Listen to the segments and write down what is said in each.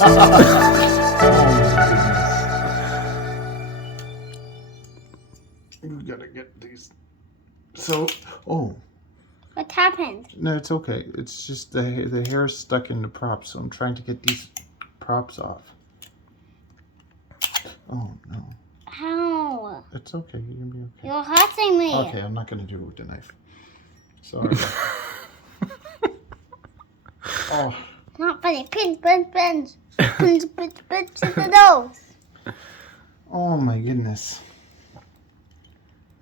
We gotta get these. So, oh. What happened? No, it's okay. It's just the hair is stuck in the props, so I'm trying to get these props off. Oh, no. How? It's okay. You're gonna be okay. You're hurting me. Okay, I'm not gonna do it with the knife. Sorry. Oh. Not funny. Pinch to the nose. Oh my goodness.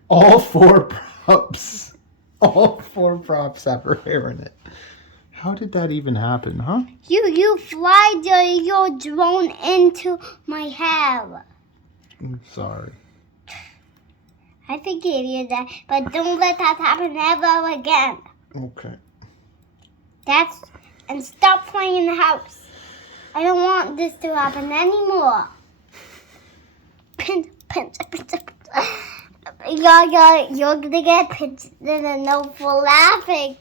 All four props. All four props have her hair in it. How did that even happen, huh? You fly your drone into my hair. I'm sorry. I forgive you that, but don't let that happen ever again. Okay. And stop playing in the house. I don't want this to happen anymore. Pinch. You're gonna get pinched in the nose for laughing.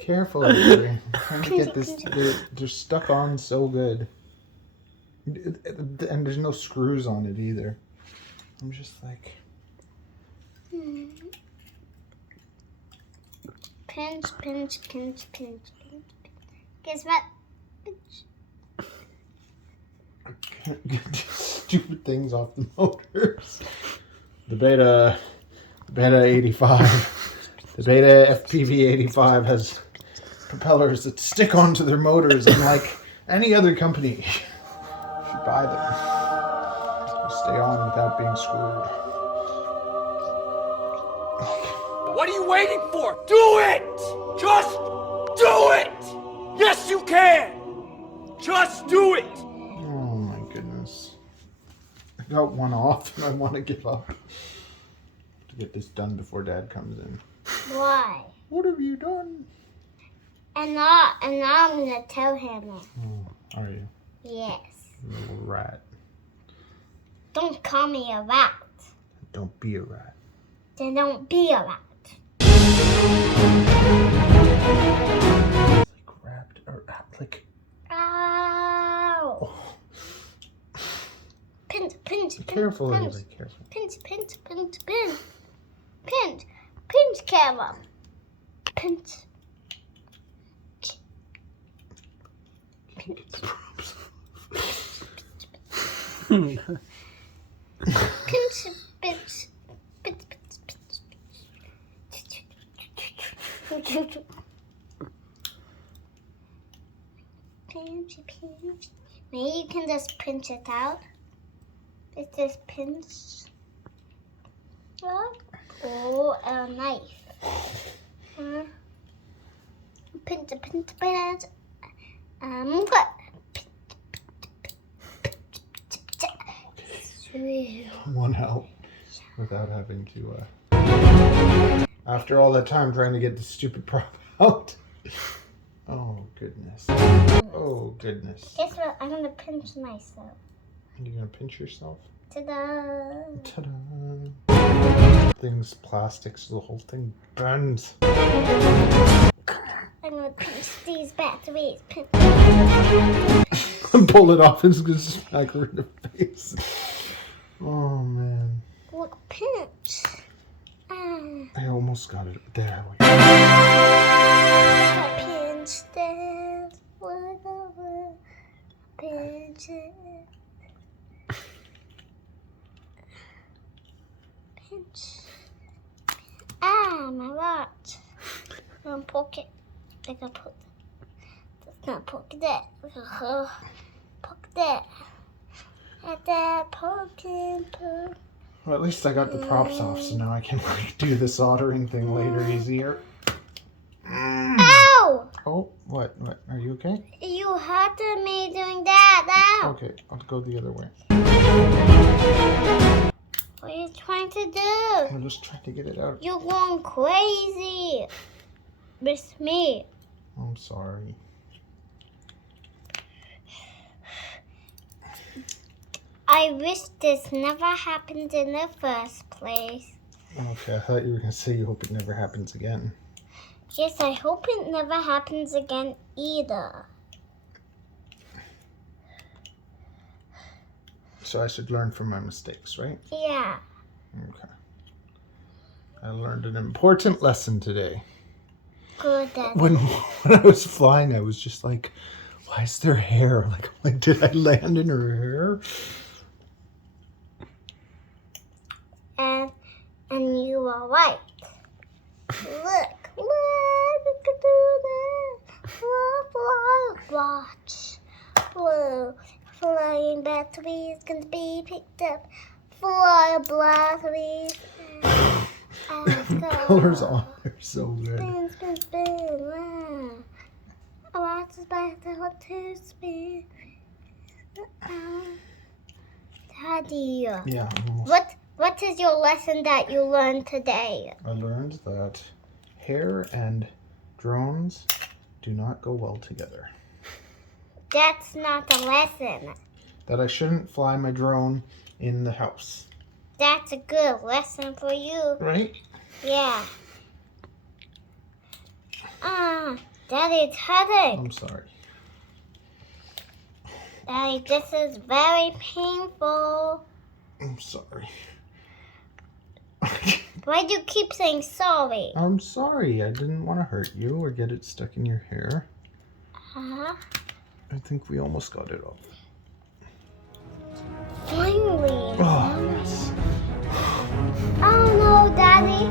Careful, Avery. I'm trying to get this. They're stuck on so good. And there's no screws on it either. I'm just like... Pinch. Guess what? Pinch. I can't get these stupid things off the motors. The Beta 85. The Beta FPV 85 has propellers that stick onto their motors unlike any other company. You should buy them. You stay on without being screwed. What are you waiting for? Do it! Just do it! Yes, you can! Just do it! Oh my goodness. I got one off and I want to give up. To get this done before Dad comes in. Why? What have you done? And now I'm gonna tell him. Oh, are you? Yes. Little rat. Don't call me a rat. Don't be a rat. Then don't be a rat. Like wrapped or like. Ow! Oh. Pinch. Careful, Avery, careful. Pinch, camera. Pinch. Pinch. Maybe you can just pinch it out. It's just pinch. Or a knife. Pinch. One out without having to. After all that time trying to get the stupid prop out. Oh goodness. Oh goodness. Guess what? I'm gonna pinch myself. You're gonna pinch yourself? Ta-da! Ta-da! Thing's plastic, so the whole thing burns. I'm gonna pinch these batteries. Pinch. Pull it off and it's gonna smack her in the face. Oh man. Look, pinch. I almost got it. There we go. I pinch that. Whatever. Pinch it. Pinch. My watch. I'm gonna poke it. I'm gonna put. That's not poke that. Poke that. At that poking. Well, at least I got the props off, so now I can do the soldering thing later easier. Ow! Oh, what? Are you okay? You hurted me doing that. Ow! Okay, I'll go the other way. What are you trying to do? I'm just trying to get it out. You're going crazy. With me. I'm sorry. I wish this never happened in the first place. Okay, I thought you were going to say you hope it never happens again. Yes, I hope it never happens again either. So I should learn from my mistakes, right? Yeah. Okay. I learned an important lesson today. Good, Daddy. When I was flying, I was just like, why is there hair? Like, did I land in her hair? And you are right. Look, we can do that. Watch. Whoa. Flying batteries can be picked up. Fly batteries. The colors on are so good. Spin. Wow. I want to back to spin. Daddy. Yeah. What is your lesson that you learned today? I learned that hair and drones do not go well together. That's not a lesson. That I shouldn't fly my drone in the house. That's a good lesson for you. Right? Yeah. Daddy, it's hurting. I'm sorry. Daddy, this is very painful. I'm sorry. Why do you keep saying sorry? I'm sorry. I didn't want to hurt you or get it stuck in your hair. Huh? I think we almost got it off. Finally. Oh, yes. Oh no, Daddy.